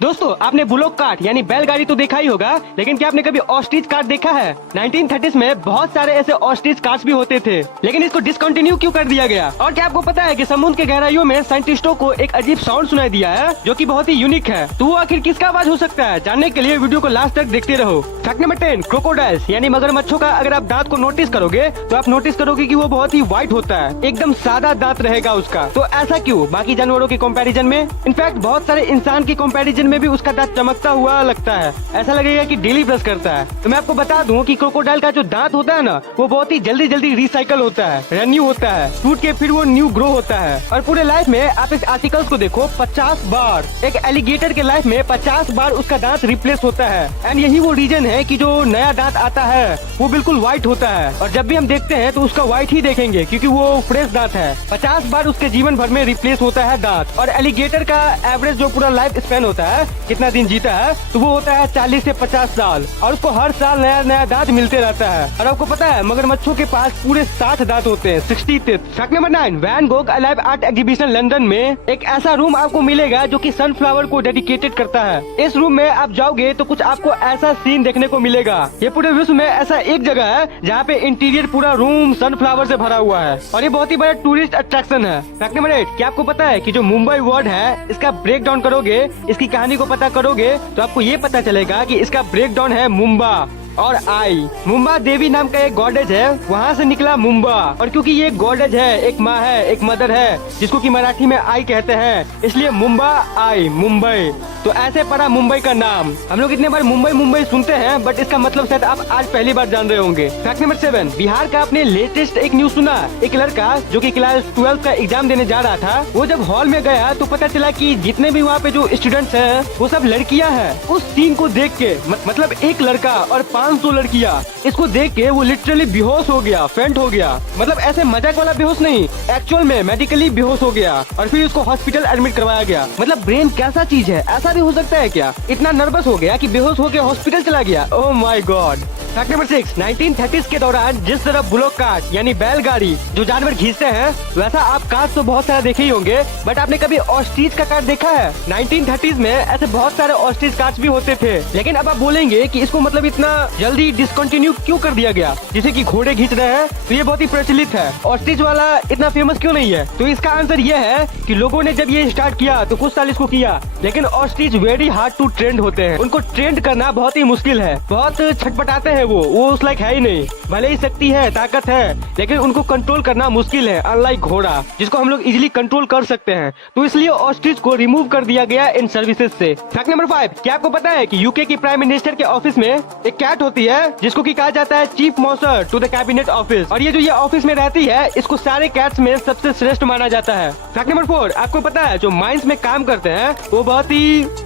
दोस्तों आपने bullock cart यानी बैलगाड़ी तो देखा ही होगा, लेकिन क्या आपने कभी ऑस्ट्रिच कार्ट देखा है? 1930s में बहुत सारे ऐसे ऑस्ट्रिच कार्ट्स भी होते थे, लेकिन इसको डिसकंटिन्यू क्यों कर दिया गया? और क्या आपको पता है कि समुद्र के गहराइयों में साइंटिस्टों को एक अजीब साउंड सुनाई दिया है जो कि बहुत ही यूनिक है। तो वो आखिर किसका आवाज हो सकता है? जानने के लिए वीडियो को लास्ट तक देखते रहो। फैक्ट नंबर 10, क्रोकोडाइल्स यानी मगरमच्छों का अगर आप दांत को नोटिस करोगे तो आप नोटिस करोगे कि वो बहुत ही व्हाइट होता है, एकदम सादा दांत रहेगा उसका। तो ऐसा क्यों बाकी जानवरों के कंपैरिजन में? इनफैक्ट बहुत सारे इंसान के कंपैरिजन में भी उसका दांत चमकता हुआ लगता है, ऐसा लगेगा कि डेली ब्रश करता है। तो मैं आपको बता दूं कि क्रोकोडाइल का जो दांत होता है ना, वो बहुत ही जल्दी जल्दी रिसाइकल होता है, रेन्यू होता है, टूट के फिर वो न्यू ग्रो होता है। और पूरे लाइफ में आप इस आर्टिकल्स को देखो 50 बार, एक एलिगेटर के लाइफ में 50 बार उसका दांत रिप्लेस होता है। एंड यही वो रीजन है कि जो नया दांत आता है वो बिल्कुल व्हाइट होता है, और जब भी हम देखते हैं तो उसका व्हाइट ही देखेंगे क्योंकि वो फ्रेश दांत है। 50 बार उसके जीवन भर में रिप्लेस होता है दांत। और एलिगेटर का एवरेज जो पूरा लाइफ स्पेन होता है, कितना दिन जीता है, तो वो होता है 40 से 50 साल, और उसको हर साल नया नया दांत मिलते रहता है। और आपको पता है मगरमच्छों के पास पूरे 60 दांत होते हैं, 60 teeth. Fact number 9, Van Gogh alive art exhibition London में एक ऐसा रूम आपको मिलेगा जो कि सनफ्लावर को डेडिकेटेड करता है। इस रूम में आप जाओगे तो कुछ आपको ऐसा सीन देखने को मिलेगा। ये पूरे विश्व में ऐसा एक जगह है जहाँ पे इंटीरियर पूरा रूम सनफ्लावर से भरा हुआ है, और ये बहुत ही बड़ा टूरिस्ट अट्रैक्शन है। फैक्ट नंबर 8, क्या आपको पता है कि जो मुंबई वर्ड है, इसका ब्रेक डाउन करोगे, इसकी कहानी को पता करोगे तो आपको ये पता चलेगा कि इसका ब्रेक डाउन है मुंबा और आई। मुंबा देवी नाम का एक गॉडेज है, वहाँ से निकला मुंबा। और क्योंकि ये गॉडेज है, एक माँ है, एक मदर है, जिसको कि मराठी में आई कहते हैं, इसलिए मुंबा आई, मुंबई। तो ऐसे पड़ा मुंबई का नाम। हम लोग इतने बार मुंबई मुंबई सुनते हैं, बट इसका मतलब शायद आप आज पहली बार जान रहे होंगे। फैक्ट नंबर 7, बिहार का आपने लेटेस्ट एक न्यूज सुना? एक लड़का जो कि क्लास 12 का एग्जाम देने जा रहा था, वो जब हॉल में गया तो पता चला कि जितने भी वहाँ पे जो स्टूडेंट्स हैं वो सब लड़कियाँ हैं। उस सीन को देख के मतलब एक लड़का और 500 लड़कियाँ, इसको देख के वो लिटरली बेहोश हो गया, फेंट हो गया। मतलब ऐसे मजाक वाला बेहोश नहीं, एक्चुअल में मेडिकली बेहोश हो गया, और फिर उसको हॉस्पिटल एडमिट करवाया गया। मतलब ब्रेन कैसा चीज है, ऐसा भी हो सकता है क्या? इतना नर्वस हो गया कि बेहोश होकर हॉस्पिटल चला गया। Oh my God. Fact number 6, 1930s के दौरान जिस तरह बुलोक कार्ट यानी बैलगाड़ी जो जानवर खींचते हैं, वैसा आप कार्ट तो बहुत सारे देखे ही होंगे, बट आपने कभी ऑस्ट्रिच का कार्ट देखा है? 1930s में ऐसे बहुत सारे ऑस्ट्रिच कार्ट भी होते थे, लेकिन अब आप बोलेंगे कि इसको मतलब इतना जल्दी डिसकंटिन्यू क्यों कर दिया गया, जैसे कि घोड़े खींच रहे हैं, तो ये बहुत ही प्रचलित है। ऑस्ट्रिच वाला इतना फेमस क्यों नहीं है? तो इसका आंसर ये है कि लोगों ने जब ये स्टार्ट किया तो कुछ साल इसको किया, लेकिन ostrich very hard to trained होते हैं। उनको ट्रेंड करना बहुत ही मुश्किल है, बहुत छटपटाते हैं वो उस लाइक है ही नहीं। भले ही शक्ति है, ताकत है, लेकिन उनको कंट्रोल करना मुश्किल है, अनलाइक घोड़ा जिसको हम लोग इजीली कंट्रोल कर सकते हैं। तो इसलिए ऑस्ट्रिच को रिमूव कर दिया गया इन सर्विसेज से। फैक्ट नंबर 5, क्या आपको पता है कि यूके की प्राइम मिनिस्टर के ऑफिस में एक कैट होती है जिसको कि कहा जाता है chief monster to the cabinet office, और ये जो ये ऑफिस में रहती है, इसको सारे कैट्स में सबसे श्रेष्ठ माना जाता है। फैक्ट नंबर 4, आपको पता है जो माइंस में काम करते हैं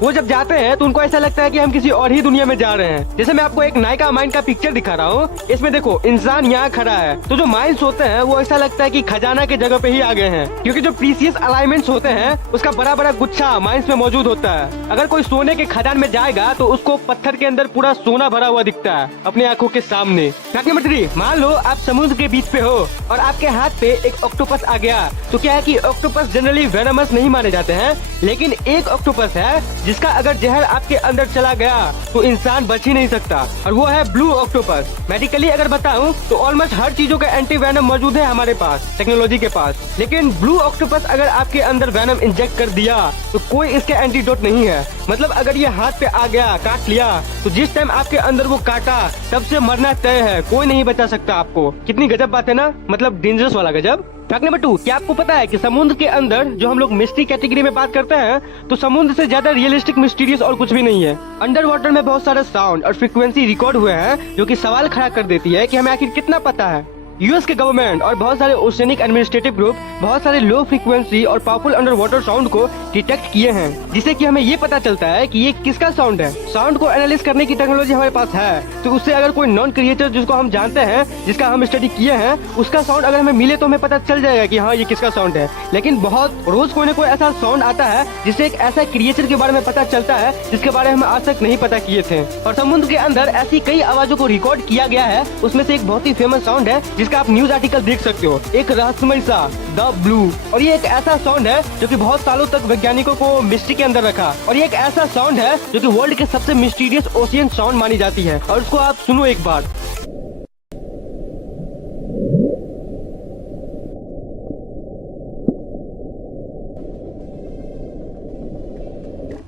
वो जब जाते हैं तो उनको ऐसा लगता है कि हम किसी और ही दुनिया में जा रहे हैं। जैसे मैं आपको एक नायका माइन का पिक्चर दिखा रहा हूँ, इसमें देखो इंसान यहाँ खड़ा है, तो जो माइंस होते हैं वो ऐसा लगता है कि खजाना के जगह पे ही आ गए हैं, क्योंकि जो प्रीसियस अलाइनमेंट्स होते हैं उसका बड़ा बड़ा गुच्छा माइंस में मौजूद होता है। अगर कोई सोने के खदान में जाएगा तो उसको पत्थर के अंदर पूरा सोना भरा हुआ दिखता है अपनी आंखों के सामने। फैक्ट नंबर 3, मान लो आप समुद्र के बीच पे हो और आपके हाथ पे एक ऑक्टोपस आ गया, तो क्या है कि ऑक्टोपस जनरली वेनमस नहीं माने जाते हैं, लेकिन एक ऑक्टोपस है जिसका अगर जहर आपके अंदर चला गया तो इंसान बच ही नहीं सकता, और वो है ब्लू ऑक्टोपस। मेडिकली अगर बताऊं तो ऑलमोस्ट हर चीजों का एंटी वेनम मौजूद है हमारे पास, टेक्नोलॉजी के पास, लेकिन ब्लू ऑक्टोपस अगर आपके अंदर वेनम इंजेक्ट कर दिया तो कोई इसका एंटीडोट नहीं है। मतलब अगर ये हाथ पे आ गया, काट लिया, तो जिस टाइम आपके अंदर वो काटा तब से मरना तय है, कोई नहीं बचा सकता आपको। कितनी गजब बात है ना, मतलब डेंजरस वाला गजब। फैक्ट नंबर 2, क्या आपको पता है कि समुद्र के अंदर जो हम लोग मिस्ट्री कैटेगरी में बात करते हैं, तो समुद्र से ज्यादा रियलिस्टिक मिस्टीरियस और कुछ भी नहीं है। अंडर वाटर में बहुत सारे साउंड और फ्रीक्वेंसी रिकॉर्ड हुए हैं जो कि सवाल खड़ा कर देती है कि हमें आखिर कितना पता है। यूएस के गवर्नमेंट और बहुत सारे ओशियनिक एडमिनिस्ट्रेटिव ग्रुप बहुत सारे लो फ्रीक्वेंसी और पावरफुल अंडर वाटर साउंड को डिटेक्ट किए हैं, जिससे कि हमें ये पता चलता है कि ये किसका साउंड है। साउंड को एनालिसिस करने की टेक्नोलॉजी हमारे पास है, तो उससे अगर कोई नॉन क्रिएटर जिसको हम जानते हैं, जिसका हम स्टडी किए हैं, उसका साउंड अगर हमें मिले तो हमें पता चल जाएगा कि हाँ ये किसका साउंड है। लेकिन बहुत रोज कोई न कोई ऐसा साउंड आता है जिससे एक ऐसा क्रिएचर के बारे में पता चलता है जिसके बारे में हम आज तक नहीं पता किए थे। और समुद्र के अंदर ऐसी कई आवाजों को रिकॉर्ड किया गया है, उसमें से एक बहुत ही फेमस साउंड है जिसका आप न्यूज आर्टिकल देख सकते हो, एक रहस्यमय सा द ब्लू। और ये एक ऐसा साउंड है जो कि बहुत सालों तक वैज्ञानिकों को मिस्ट्री के अंदर रखा। और ये एक ऐसा साउंड है जो कि वर्ल्ड के सबसे मिस्टीरियस ओशियन साउंड मानी जाती है। और उसको आप सुनो एक बार।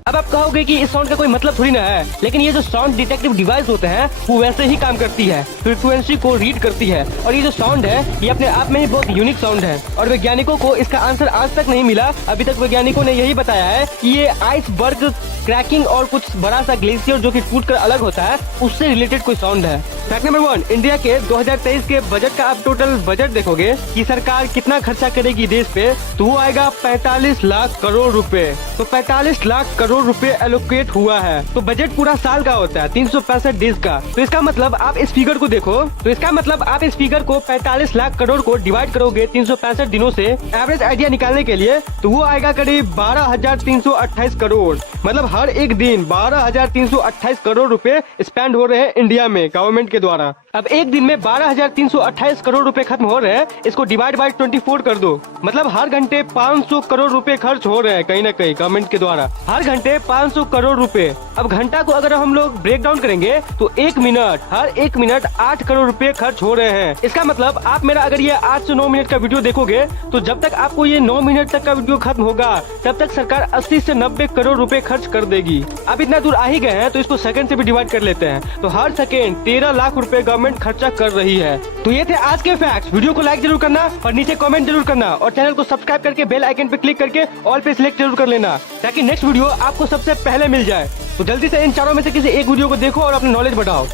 अब आप कहोगे कि इस साउंड का कोई मतलब थोड़ी ना है, लेकिन ये जो साउंड डिटेक्टिव डिवाइस होते हैं वो वैसे ही काम करती है, फ्रीक्वेंसी को रीड करती है। और ये जो साउंड है ये अपने आप में ही बहुत यूनिक साउंड है और वैज्ञानिकों को इसका आंसर आज तक नहीं मिला। अभी तक वैज्ञानिकों ने यही बताया है कि ये आइसबर्ग क्रैकिंग और कुछ बड़ा सा ग्लेशियर जो कि टूट कर अलग होता है उससे रिलेटेड कोई साउंड है। फैक्ट नंबर 1, इंडिया के 2023 के बजट का आप टोटल बजट देखोगे कि सरकार कितना खर्चा करेगी देश पे, तो वो आएगा 45 लाख करोड़ रुपए। तो 45 लाख करोड़ रुपए एलोकेट हुआ है। तो बजट पूरा साल का होता है, 365 डेज का। तो इसका मतलब आप इस फिगर को देखो, तो इसका मतलब आप इस फिगर को 45 लाख करोड़ को डिवाइड करोगे 365 दिनों से एवरेज आइडिया निकालने के लिए, तो वो आएगा करीब 12,328 करोड़। मतलब हर एक दिन 12,328 करोड़ रुपए स्पेंड हो रहे हैं इंडिया में गवर्नमेंट के द्वारा। अब एक दिन में 12,328 करोड़ रुपए खत्म हो रहे हैं, इसको डिवाइड बाय 24 कर दो, मतलब हर घंटे 500 करोड़ रुपए खर्च हो रहे हैं कहीं ना कहीं गवर्नमेंट के द्वारा, हर घंटे 500 करोड़ रुपए। अब घंटा को अगर हम लोग ब्रेक डाउन करेंगे तो हर एक मिनट 8 करोड़ रुपए खर्च हो रहे हैं। इसका मतलब आप मेरा अगर ये 8 से 9 मिनट का वीडियो देखोगे तो जब तक आपको ये 9 मिनट तक का वीडियो खत्म होगा तब तक सरकार 80 से 90 करोड़ रुपए खर्च कर देगी। अब इतना दूर आ ही गए हैं तो इसको सेकंड से भी डिवाइड कर लेते हैं, तो हर सेकंड 13 लाख रुपए गवर्नमेंट खर्चा कर रही है। तो ये थे आज के फैक्ट्स। वीडियो को लाइक जरूर करना और नीचे कमेंट जरूर करना और चैनल को सब्सक्राइब करके बेल आइकन पे क्लिक करके ऑल पे सिलेक्ट जरूर कर लेना ताकि नेक्स्ट वीडियो आपको सबसे पहले मिल जाए। तो जल्दी से इन चारों में से किसी एक वीडियो को देखो और अपनी नॉलेज बढ़ाओ।